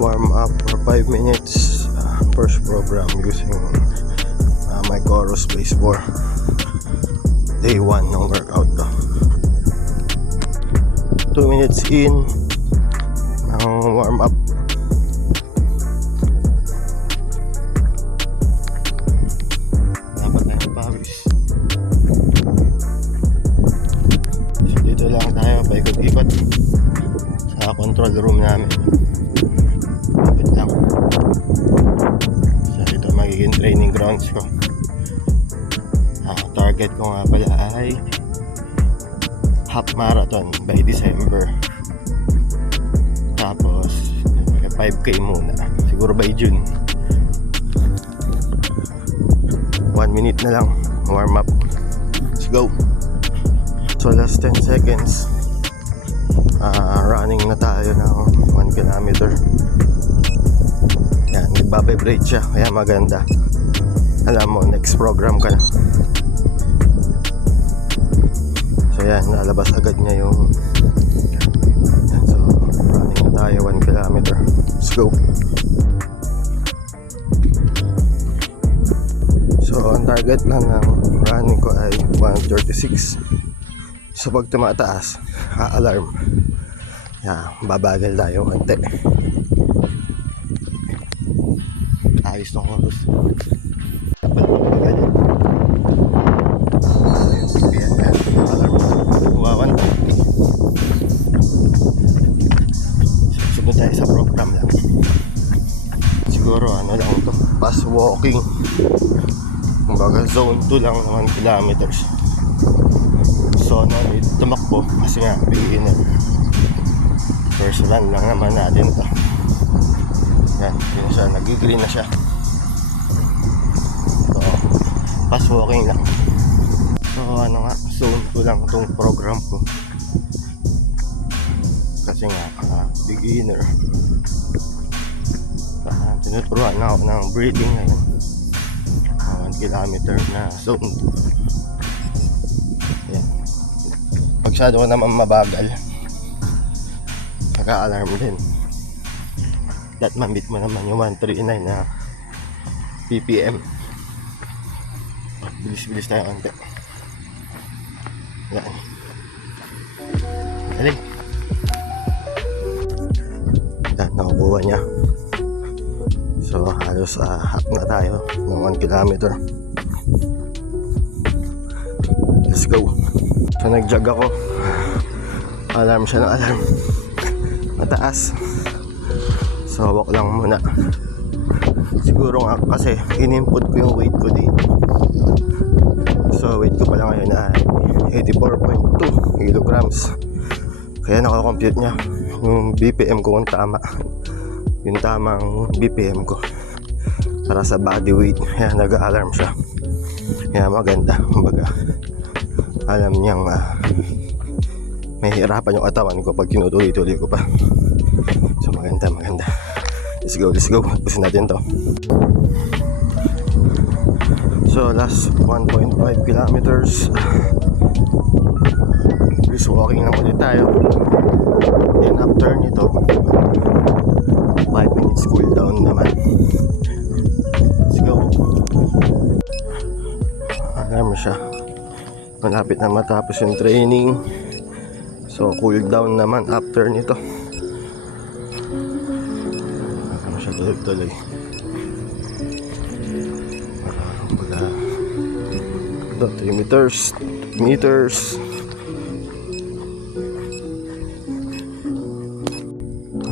Warm up for 5 minutes. First program using my Chorus Base 4. Day 1 ng workout to. 2 minutes in ng warm up. Dapat tayo pawis. So dito lang tayo paikot-ikot sa control room namin. So ito magiging training grounds ko. Target ko nga pala ay half marathon by December. Tapos 5K muna siguro by June. 1 minute na lang warm up. Let's go. So last 10 seconds running na tayo ng 1 kilometer. Yan, nagbabibrate siya kaya maganda. Alam mo, next program ka na. So yan, nalabas agad niya yung yan, so running na tayo 1 kilometer. Let's go. So ang target lang ng running ko ay 1:36. So pag tumataas, alarm. Yan, babagal tayo konti. Ayos ng oras. Kapal mo bagal yan. Alarm. Wawan. Sunod tayo sa program lang. Siguro ano lang to, fast walking. Kumbaga zone 2 lang naman kilometers. So ano, tumakbo kasi nga beginner. First run lang naman natin to. Yan, yun siya, nag-green na siya. So, fast walking lang. So ano nga, zone 2 lang itong program ko. Kasi nga, beginner. Tinuturuan na ako ng breathing ngayon. 1 kilometer na zone 2. Yan. Masyado ko naman mabagal. Naka-alarm din. That mambit mo naman yung 139 na ppm. Bilis-bilis tayo konti. Yan. Galing. Yan, nakukuha niya. So halos half na tayo ng 1 kilometer. Let's go. So nag-jog ako. Alarm siya ng alarm. Mataas. So walk lang muna. Siguro nga kasi in-input ko yung weight ko dito. So weight ko pala ngayon ay 84.2 kilograms. Kaya nakakompute niya yung BPM ko kung tama. Yung tamang BPM ko para sa body weight. Kaya nag-alarm siya. Kaya maganda. Kumbaga alam niyang may hirapan yung katawan ko pag tinutuloy-tuloy ko pa. So maganda. Let's go. Pusin natin to. So last 1.5 kilometers. Brisk walking lang ulit tayo. Then after nito 5 minutes cool down naman. Let's go. Alam mo siya, malapit na matapos yung training. So cool down naman after nito. Alam mo siya, tuloy-tuloy. Ito, 3 meters.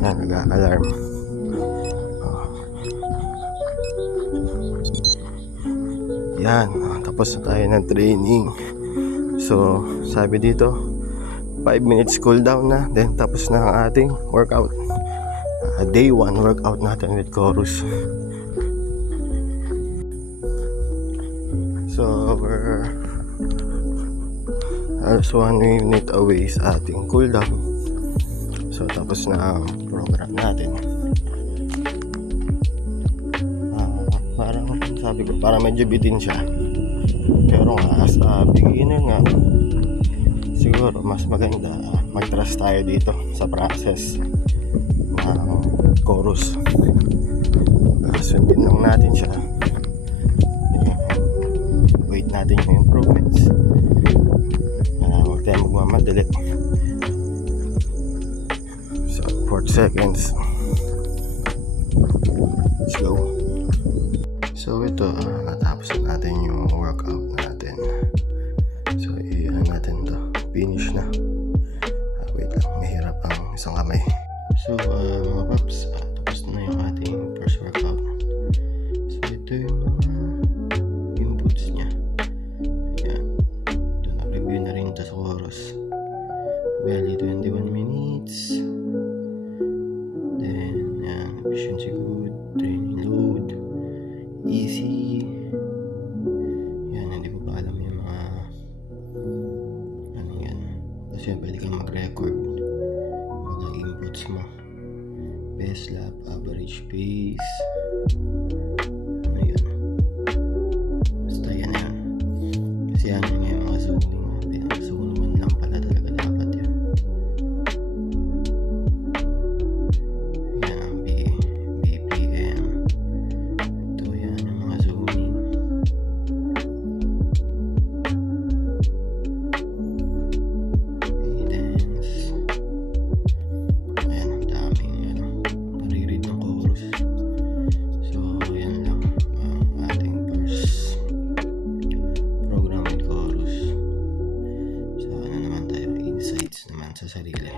Ayan, nag-alarm. Yan, tapos na tayo ng training. So sabi dito 5 minutes cool down na, then tapos na ang ating workout. Day 1 workout natin with Chorus. So we're halos 1 minute away sa ating cool down. So tapos na ang program natin. sabi ko, para medyo bitin siya. Pero nga, as a beginner nga, siguro mas maganda mag-trust tayo dito sa process ng chorus. Sundin lang natin siya. Wait natin yung improvements. Huwag tayo magmamadali. So, 4 seconds. Let's go. So ito, natapos natin yung workout natin. So iyan natin to. Finish na. Wait lang, mahirap ang isang kamay. So mga paps, tapos na yung ating first workout. So ito yung mga inputs niya. Ayan. Doon na-review na rin ito sa chorus. Belly 21 minutes. Then, ayan, efficiency good. Training load. Easy. Yan, hindi ko pa alam yung mga ano yan. Kasi pwede kang mag-record mga inputs mo. Best lap, average pace. Ano yan. Basta yan yan. Kasi yan yung mga zoning natin. Zone 1 lang pala talaga dapat yun. Yan ang BPM. Ito yan yung mga zoning. Cadence. Ayan, ang daming nariread ng chorus. So yan lang ang ating first program with chorus. So ano naman tayo, insights naman sa sarili.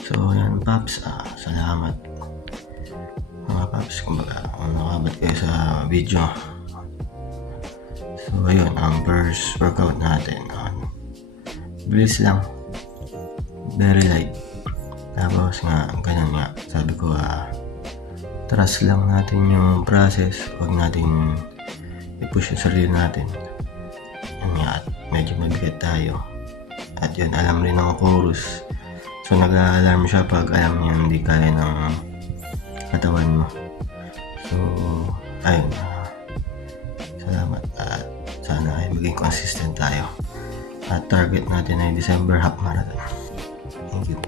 So yan paps, salamat mga paps, kumbaga kung nakabat kayo sa video. So ayun, ang first workout natin, bilis lang, very light. Tapos nga, ganun nga, sabi ko trust lang natin yung process, huwag natin i-push yung sarili natin. Yun nga, at medyo mabigat tayo. At yun, alam rin ng chorus. So nag-alarm siya pag alam niya hindi kaya ng katawan mo. So ayun, salamat at sana ay maging consistent tayo. At target natin ay December half marathon. Thank you.